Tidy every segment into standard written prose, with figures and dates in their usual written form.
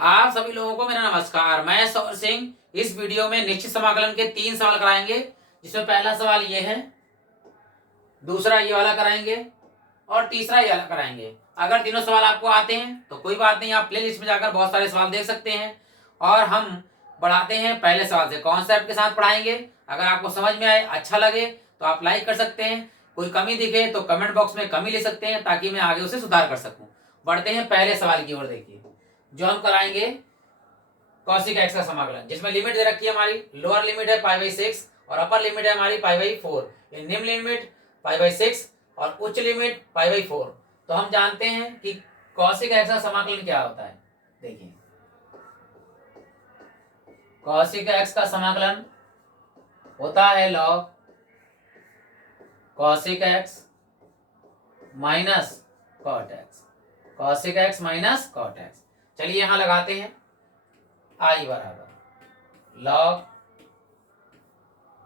आप सभी लोगों को मेरा नमस्कार। मैं सौर सिंह। इस वीडियो में निश्चित समाकलन के 3 सवाल कराएंगे, जिसमें पहला सवाल ये है, दूसरा ये वाला कराएंगे और तीसरा ये वाला कराएंगे। अगर तीनों सवाल आपको आते हैं तो कोई बात नहीं, आप प्लेलिस्ट में जाकर बहुत सारे सवाल देख सकते हैं। और हम बढ़ाते हैं पहले सवाल से, कॉन्सेप्ट के साथ पढ़ाएंगे। अगर आपको समझ में आए, अच्छा लगे तो आप लाइक कर सकते हैं। कोई कमी दिखे तो कमेंट बॉक्स में कमी ले सकते हैं, ताकि मैं आगे उसे सुधार कर सकूं। बढ़ते हैं पहले सवाल की ओर। देखिए, जो हम कराएंगे कॉसिक एक्स का समाकलन, जिसमें लिमिट दे रखी है हमारी, लोअर लिमिट है π/6 और अपर लिमिट है हमारी π/4। ये निम्न लिमिट π/6 और उच्च लिमिट π/4। तो हम जानते हैं कि कॉसिक एक्स का समाकलन क्या होता है। देखिए, कॉसिक एक्स का समाकलन होता है log cosec x minus cot x, cosec x minus cot x. चलिए यहां लगाते हैं, आई बराबर log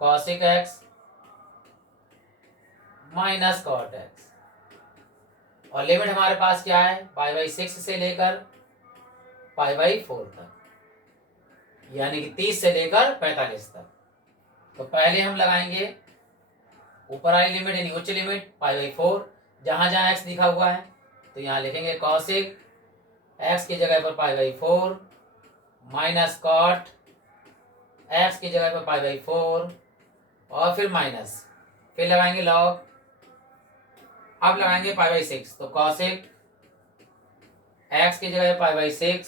cosec x minus cot x, और लिमिट हमारे पास क्या है, π/6 से लेकर π/4 तक, यानी कि 30 से लेकर 45 तक। तो पहले हम लगाएंगे ऊपर वाली लिमिट यानी उच्च लिमिट π/4। जहां जहां एक्स लिखा हुआ है तो यहां लिखेंगे कॉसिक एक्स की जगह पर π/4 माइनस कॉट एक्स की जगह पर π/4 और फिर माइनस, फिर लगाएंगे लॉग। अब लगाएंगे π/6, तो कॉसिक एक्स की जगह पर π/6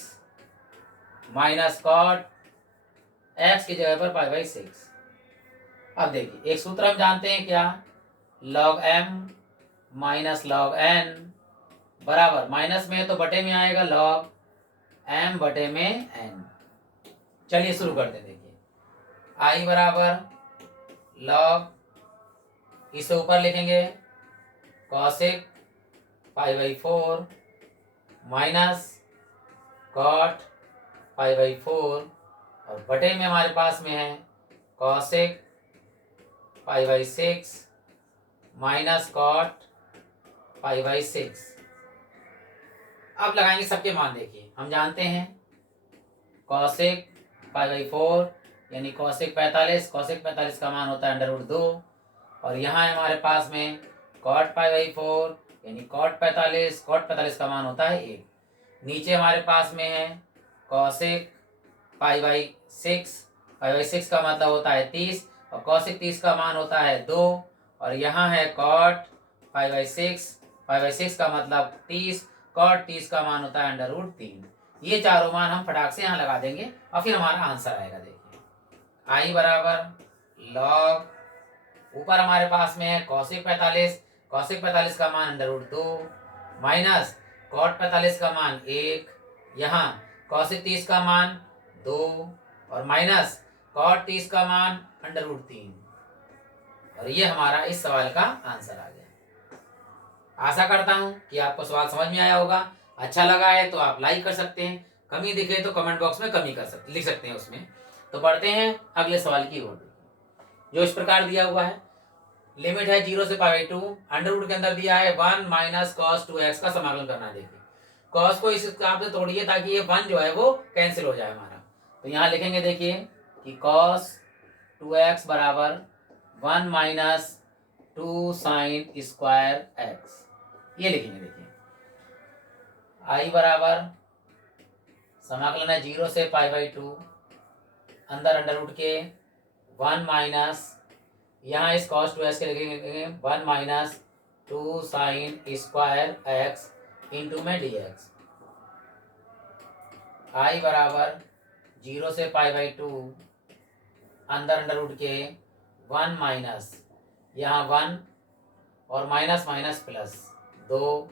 माइनस कॉट एक्स की जगह पर π/6। अब देखिए, एक सूत्र हम जानते हैं क्या, log m minus log n बराबर, माइनस में है तो बटे में आएगा लॉग एम बटे में एन। चलिए शुरू करते हैं। देखिए, आई बराबर लॉग, इसे ऊपर लिखेंगे कॉसिक π/4 माइनस कॉट π/4 और बटे में हमारे पास में है कॉसिक π/6 माइनस कॉट π/6। अब लगाएंगे सबके मान। देखिए, हम जानते हैं कॉसिक π/4 यानी कॉसिक 45, कॉसिक 45 का मान होता है √2, और यहाँ है हमारे पास में कॉट π/4 यानी कॉट 45, कॉट 45 का मान होता है 1। नीचे हमारे पास में है कॉसिक π/6, π/6 का मतलब होता है 30, और कॉसिक 30 का मान होता है 2, और यहाँ है कॉट π/6, π/6 का मतलब 30, कॉट 30 का मान होता है √3। ये चारों मान हम फटाक से यहाँ लगा देंगे और फिर हमारा आंसर आएगा। देखिए, आई बराबर लॉग, ऊपर हमारे पास में है कॉसिक 45, कॉसिक 45 का मान √2 माइनस कॉट 45 का मान 1, यहाँ कॉसिक 30 का मान 2 और माइनस कॉट 30 का मान √3, और ये हमारा इस सवाल का आंसर आ गया। आशा करता हूं कि आपको सवाल समझ में आया होगा। अच्छा लगा है तो आप लाइक कर सकते हैं, कमी दिखे तो कमेंट बॉक्स में कमी लिख सकते हैं उसमें। तो बढ़ते हैं अगले सवाल की ओर, जो इस प्रकार दिया हुआ है, लिमिट है 0 से π/2, अंडर के अंदर दिया है 1 माइनस कॉस 2x का समाकलन करना है। देखिए, कॉस को इस हिसाब से तोड़िए ताकि ये 1 जो है वो कैंसिल हो जाए हमारा। तो यहाँ लिखेंगे, देखिए कि कॉस 2x बराबर 1 माइनस 2 साइन स्क्वायर x, ये लिखेंगे। देखिए, आई बराबर समाकलन है 0 से π/2, अंदर अंडर के 1 माइनस, यहाँ इस cos 2x के लिखेंगे 1 minus 2 sine square x into में dx। आई बराबर 0 से π/2, अंदर अंडर के 1 माइनस, यहाँ 1 और minus minus plus 2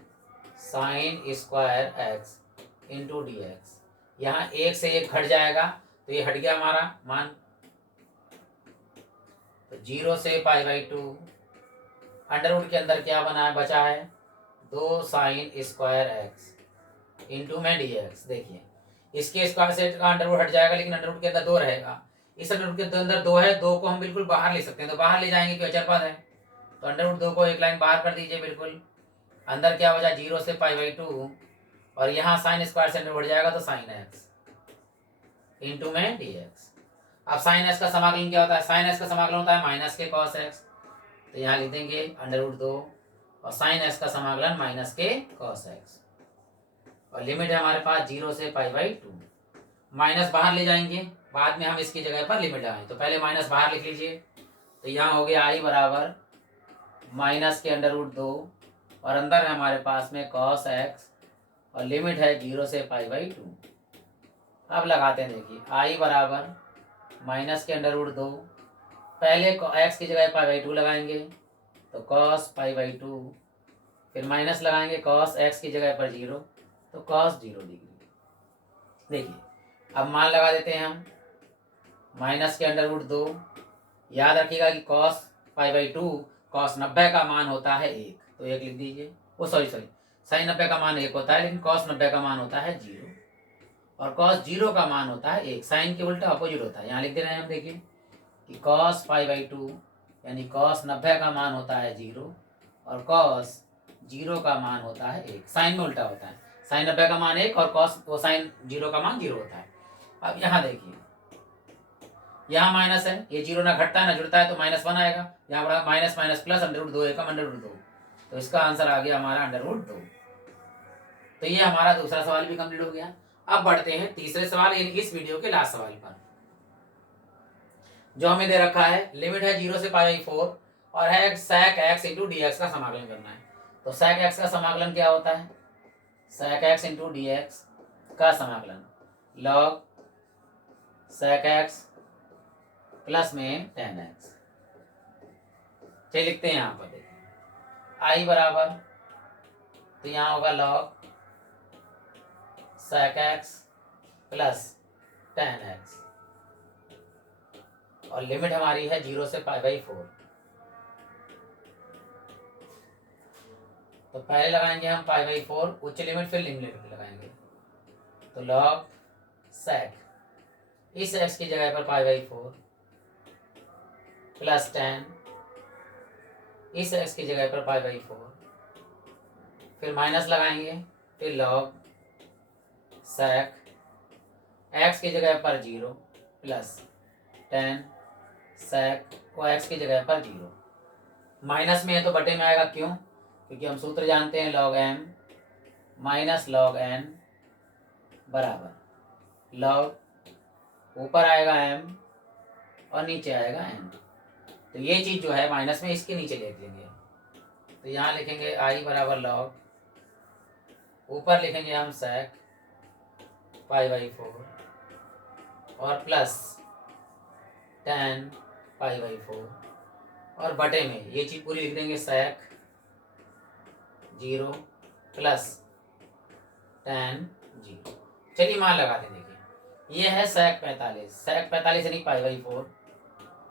sine square x into dx। यहाँ 1 से 1 घट जाएगा तो ये हट गया हमारा मान। तो 0 से π/2, अंडर के अंदर क्या बना है, बचा है 2 साइन स्क्वायर x इंटू में dx। देखिए, इसके स्क्वायर से का अंडर हट जाएगा, लेकिन अंडर के अंदर 2 रहेगा। इस अंडर के अंदर 2 है, 2 को हम बिल्कुल बाहर ले सकते हैं, तो बाहर ले जाएंगे क्यों, अचर पद है। तो √2 को एक लाइन बाहर कर दीजिए बिल्कुल। अंदर क्या बचा 0 से π/2 और यहाँ साइन स्क्वायर से अंडर बढ़ जाएगा तो साइन एक्स। इंटू में dx। अब साइन एक्स का समाकलन क्या होता है? साइन एक्स का समाकलन होता है माइनस के कॉस एक्स, तो यहाँ लिख देंगे √2 और साइन एक्स का समाकलन माइनस के कॉस एक्स, और लिमिट है हमारे पास 0 से π/2। माइनस बाहर ले जाएंगे, बाद में हम इसकी जगह पर लिमिट लगाएंगे, तो पहले माइनस बाहर लिख लीजिए, तो यहाँ हो गया i बराबर माइनस के √2 और अंदर है हमारे पास में cos x और लिमिट है 0 से π/2। अब लगाते हैं, देखिए i बराबर माइनस के √2, पहले x की जगह π/2 लगाएंगे तो cos π/2, फिर माइनस लगाएंगे cos x की जगह पर 0 तो cos 0 डिग्री। देखिए अब मान लगा देते हैं हम, माइनस के √2, याद रखिएगा कि cos π/2 cos 90 का मान होता है 1, तो 1 लिख दीजिए। ओ सॉरी साइन 90 का मान 1 होता है, लेकिन cos 90 का मान होता है 0, और cos 0 का मान होता है 1। साइन के उल्टा अपोजिट होता है, यहाँ लिख दे रहे हैं हम, देखिए कि cos π/2 यानी cos 90 का मान होता है 0 और cos 0 का मान होता है 1। साइन में उल्टा होता है, साइन 90 का मान 1 और cos वो साइन 0 का मान 0 होता है। अब यहाँ देखिए, यहाँ माइनस है, ये 0 ना घटता है ना जुड़ता है, तो -1 आएगा, यहाँ पर माइनस माइनस प्लस √2 एकम √2, तो इसका आंसर आ गया हमारा √2। तो ये हमारा दूसरा सवाल भी कंप्लीट हो गया। अब बढ़ते हैं तीसरे सवाल, इस वीडियो के लास्ट सवाल पर, जो हमें दे रखा है लिमिट है 0 से π/4 और है sec x इंटू dx का समाकलन करना है। तो sec x का समाकलन क्या होता है? sec x इंटू dx का समाकलन log sec x प्लस में tan x। चलिए लिखते हैं यहाँ पर, देखिए i बराबर, तो यहाँ होगा log sec x plus tan x और लिमिट हमारी है 0 से π/4। तो पहले लगाएंगे हम π/4 उच्च लिमिट, फिर निम्न लिमिट लगाएंगे, तो log sec इस x की जगह पर π/4 प्लस tan इस x की जगह पर π/4, फिर माइनस लगाएंगे, फिर log sec x की जगह पर 0 प्लस tan sec को x की जगह पर 0। माइनस में है तो बटे में आएगा, क्यों? क्योंकि हम सूत्र जानते हैं log m minus log n बराबर log ऊपर आएगा m और नीचे आएगा n। तो ये चीज़ जो है माइनस में, इसके नीचे लिख लेंगे, तो यहाँ लिखेंगे i बराबर log ऊपर लिखेंगे हम sec π/4 और प्लस tan π/4 और बटे में ये चीज़ पूरी लिख देंगे sec 0 प्लस tan 0। चलिए मान लगा दें, देखिए ये है sec 45 यानी π/4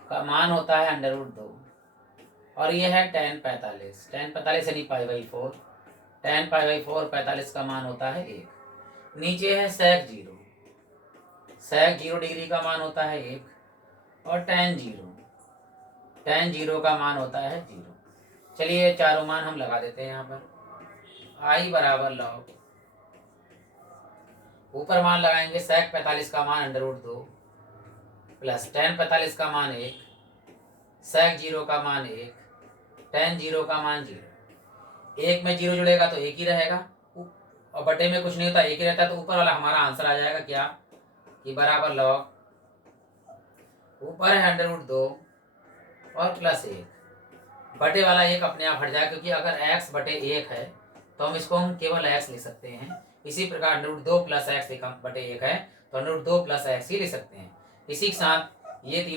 का मान होता है √2 और ये है tan 45 यानी π/4, tan π/4 45 का मान होता है 1। नीचे है sec 0 डिग्री का मान होता है 1 और tan 0 का मान होता है 0। चलिए ये चारों मान हम लगा देते हैं यहाँ पर, i बराबर log ऊपर मान लगाएंगे sec 45 का मान √2 प्लस tan 45 का मान 1, sec 0 का मान 1, tan 0 का मान 0। 1 में 0 जुड़ेगा तो 1 ही रहेगा और बटे में कुछ नहीं होता, 1 ही रहता है, तो ऊपर वाला हमारा आंसर आ जाएगा क्या कि बराबर log ऊपर है √2 और प्लस 1, बटे वाला 1 अपने आप हट जाएगा, क्योंकि अगर x बटे 1 है तो हम इसको हम केवल x लिख सकते हैं। इसी प्रकार √2 प्लस x बटे 1 है तो √2 प्लस x ही लिख सकते हैं। इसी के साथ ये तीनों